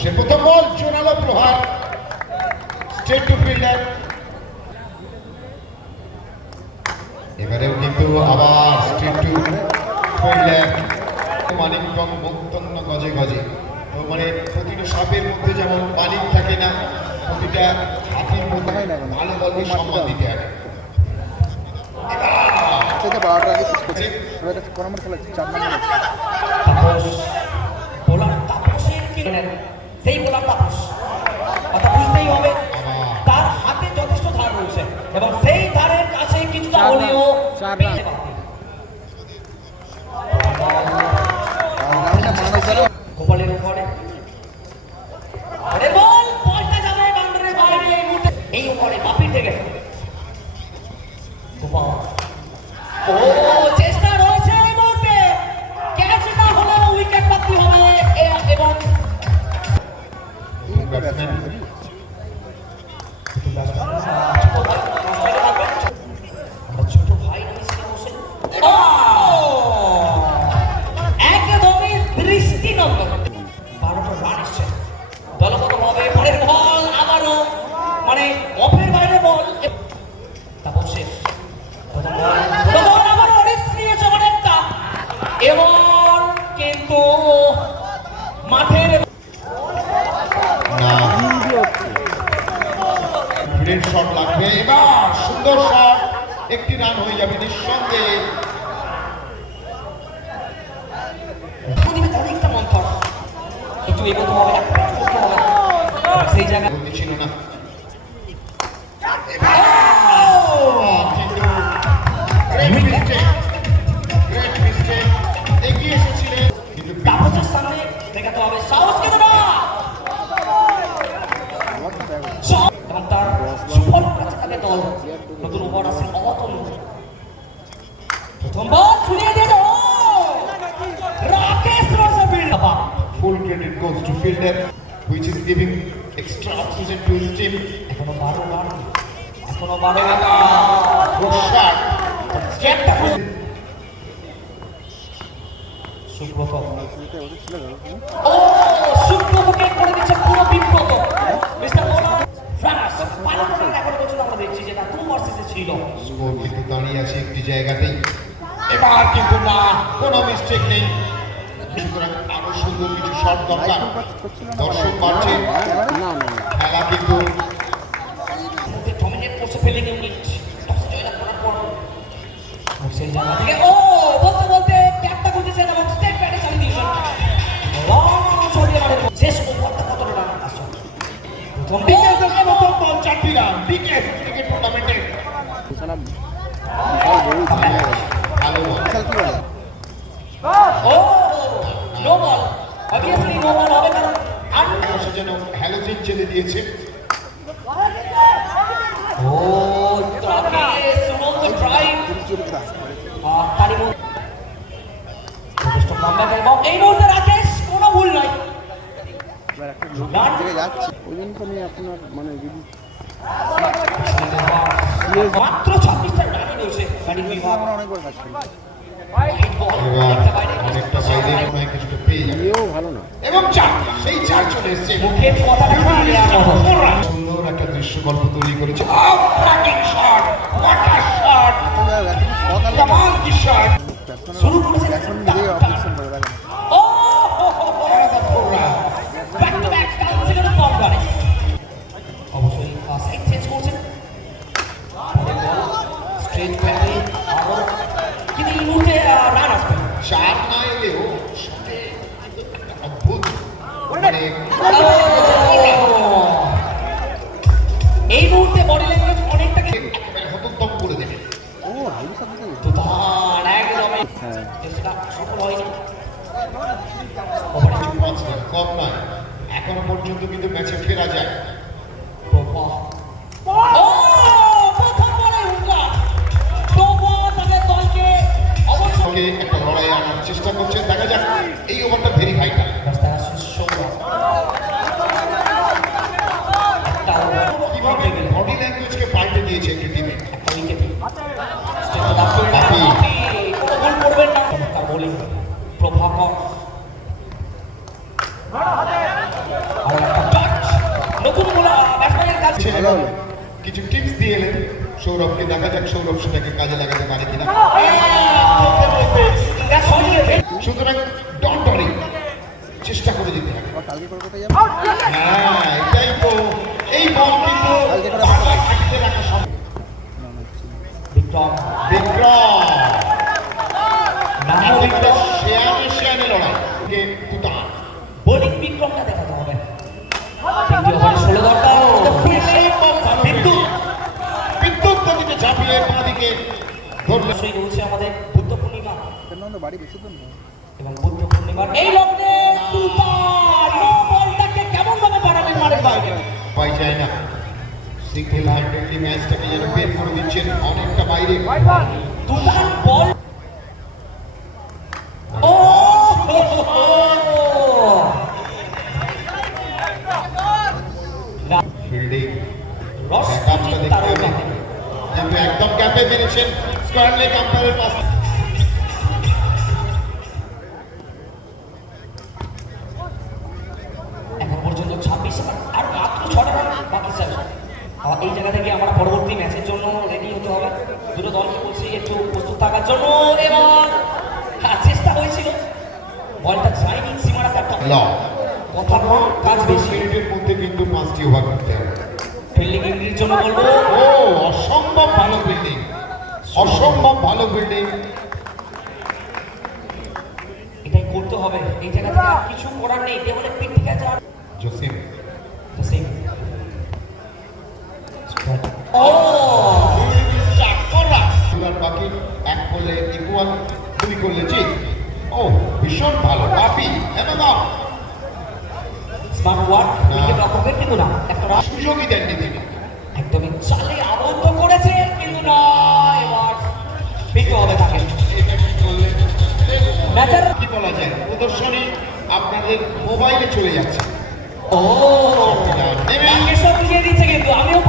তাপসের প্রথম বল, জোরালো প্রহার, স্ট্রেট টু ফিল্ডার। এবারেও কিন্তু আবার স্ট্রেট টু ফিল্ডার। মানিকগং মুক্তন্ন গজে গজে। তো মানে প্রতিটা সাপের মধ্যে যেমন মালিক থাকে না, প্রতিটা হাতির মধ্যে ভালো বলকে সম্মান দিতে হবে। সেই বোলার তাপস, কথা বুঝতেই হবে তার হাতে যথেষ্ট ধার রয়েছে এবং সেই ধারের কাছে কিছুটা হলেও গোপালের উপরে বল, বলটা যাবে বাউন্ডারির বাইরে। এই উপরে বাপির থেকে গোপাল, ও চেষ্টা রয়েছে এই মুহূর্তে, ক্যাচ না হলেও উইকেট প্রাপ্তি হবে এবং ছোট ভাই একদমই দৃষ্টিনন্দন 12টা রান এসছে দলগতভাবে। পরের বল আবারও মানে অফের বাইরে বল, তারপর শেষ আবারও রিস্ক নিয়েছে অনেকটা এবং কিন্তু মাঠের শট লাগবে এবার, সুন্দর শট, একটি রান হয়ে যাবে নিঃসন্দেহে। অনেকটা মন্থর, একটু এগোতে হবে, সেই জায়গায় ছিল না। এগিয়ে এসেছিলেন কিন্তু তাপসের সামনে দেখাতে হবে সাহস কিন্তু না, এবং তার সুফল কাছে দল নতুন ওভার আসেন অবতন। প্রথম বল ছুড়িয়ে দিল Rakesh রোজাবিল। full credit goes to fielder which is giving extra oxygen to his team. এখনো 12 রান, এখনো 12 রান। Good shot. স্টেপটা সুব্রত, ও সুব্রতকে করে দিচ্ছে পুরো বিব্রত মিস্টার বোলার। এখন পর্যন্ত আমরা দেখছি যেটা 2 ভার্সেসে ছিল, স্কোর কিন্তু দাঁড়িয়ে আছে একটি জায়গাতেই। এবার কিন্তু না, কোনো মিস্টেক নেই। সুতরাং আরো সুন্দর কিছু শট দরকার। দর্শক বাড়ছে, খেলা কিন্তু ডমিনেট করছে ফিল্ডিং ইউনিট। টস জয়লাভ করার পর সেই জায়গা থেকে ও বলতে বলতে ক্যাপটা গুঁজেছেন এবং স্টেট ব্যাটে চালিয়ে দিয়েছেন। লং ছড়িয়ে মারে শেষ ওভারটা কতটা রান আসছে। প্রথম প্রথম বল 4টি রান, ডিকেএস ক্রিকেট টুর্নামেন্টে ভালো বল। ও no ball, obviously no ball হবে কারণ সে যেন হ্যালোজেন জেলে দিয়েছে। ও তাকে সুমন্ত ড্রাইভ তারিমু যথেষ্ট কামব্যাক এবং এই মুহূর্তে রাকেশ কোনো ভুল নাই। মাত্র 26টা রানই রয়েছে ব্যাটিং বিভাগ। অনেকটা বাইরে মনে হয় কিছুটা পেয়ে যাবে এবং সেই চার চলে এসছে। মুখের কথাটা সুন্দর একটা দৃশ্যকল্প তৈরি করেছে। শুরু করেছে ও ব্যাক টু ব্যাক সেখানে কল করে অবশ্যই সাইড চেঞ্জ করছেন স্ট্রেট ব্যাটে আরো কিন্তু এই মুহূর্তে রান আসবে 4 না এলেও সাথে অদ্ভুত মানে এই মুহূর্তে বডি ল্যাঙ্গুয়েজ অনেকটা হতোদ্যম করে দেবে। তুতার একদমই চেষ্টা সফল হয়নি। ওভার 5 রান কম নয়, এখনো পর্যন্ত কিন্তু ম্যাচে ফেরা যায়। অবশ্যই একটা লড়াই আনার চেষ্টা করছেন, দেখা যাক। এই ওভারটা ভেরি ভাইটাল। বডি ল্যাঙ্গুয়েজকে পাল্টে দিয়েছে একটি টিমে। প্রভাকর নতুন ব্যাটসম্যানের কাছে ছেলেরা কিছু টিপস দিয়ে এলেন সৌরভকে, দেখা যাক সৌরভ সেটাকে কাজে লাগাতে পারে কিনা। সুতরাং ডন্ট ওয়ারি, চেষ্টা করে দিতে হবে। হ্যাঁ, এটাই তো, এই বল কিন্তু বাসায় থাকতে রাখা সম্ভব। বিক্রম বিক্রম একটা শেয়ানে লড়াই তুতান। বোলিং বিক্রমটা দেখাতে হবে। তৃতীয় ওভারে 16 দরকার। বিদ্যুৎ গতিতে ঝাঁপিয়ে বাঁ দিকে ধরলে সেই রয়েছে আমাদের বুদ্ধ পূর্ণিমা বাড়ি বেশি তো না এবং বুদ্ধ পূর্ণিমার এই লগ্নে তুফান নো বলটাকে কেমন ভাবে পাঠালেন মালিক ভাই। পাই যায় না, সিঙ্গেল হ্যান্ডেডলি ম্যাচটাকে যেন বের করে দিচ্ছেন অনেকটা বাইরে। তুফান বল ও ফিল্ডিং রস ব্যাকআপটা দেখতে হবে, কিন্তু একদম ক্যাপে মেরেছেন স্কোয়ার লেগ আম্পায়ারের পাশে। এখন পর্যন্ত 26 আর মাত্র 6টা রান বাকি স্যার। এই জায়গা থেকে আমরা পরবর্তী ম্যাচের জন্য রেডি হতে হবে। দুটো দলকে বলছি একটু প্রস্তুত থাকার জন্য। এবার চেষ্টা হয়েছিল, বলটা যায়নি সীমানা তার ল কথা কম কাজ বেশি। মিনিটের মধ্যে কিন্তু 5টি ওভার করতে হবে। ফিল্ডিং ইংলিশ জন্য বলবো ও অসম্ভব ভালো ফিল্ডিং, অসম্ভব ভালো ফিল্ডিং। এটাই করতে হবে। এই জায়গা থেকে আর কিছু করার নেই। দেওয়ালে পিক থেকে যান জসিম জসিম ও এবার বাকি এক করলে ইকুয়াল, দুই করলে জিত। ও ভীষণ ভালো বাপি এমন স্মার্ট ওয়ার্ক উইকেট রক্ষকের কিন্তু না একটা রান সুযোগই দেননি তিনি। একদমই চালে আবদ্ধ করেছে কিন্তু না। এবার ফিরতে হবে তাকে। এটা কি করলে ম্যাচের কি বলা যায়, প্রদর্শনী আপনাদের মোবাইলে চলে যাচ্ছে। ও নেমে সব দিয়ে দিচ্ছে কিন্তু আমিও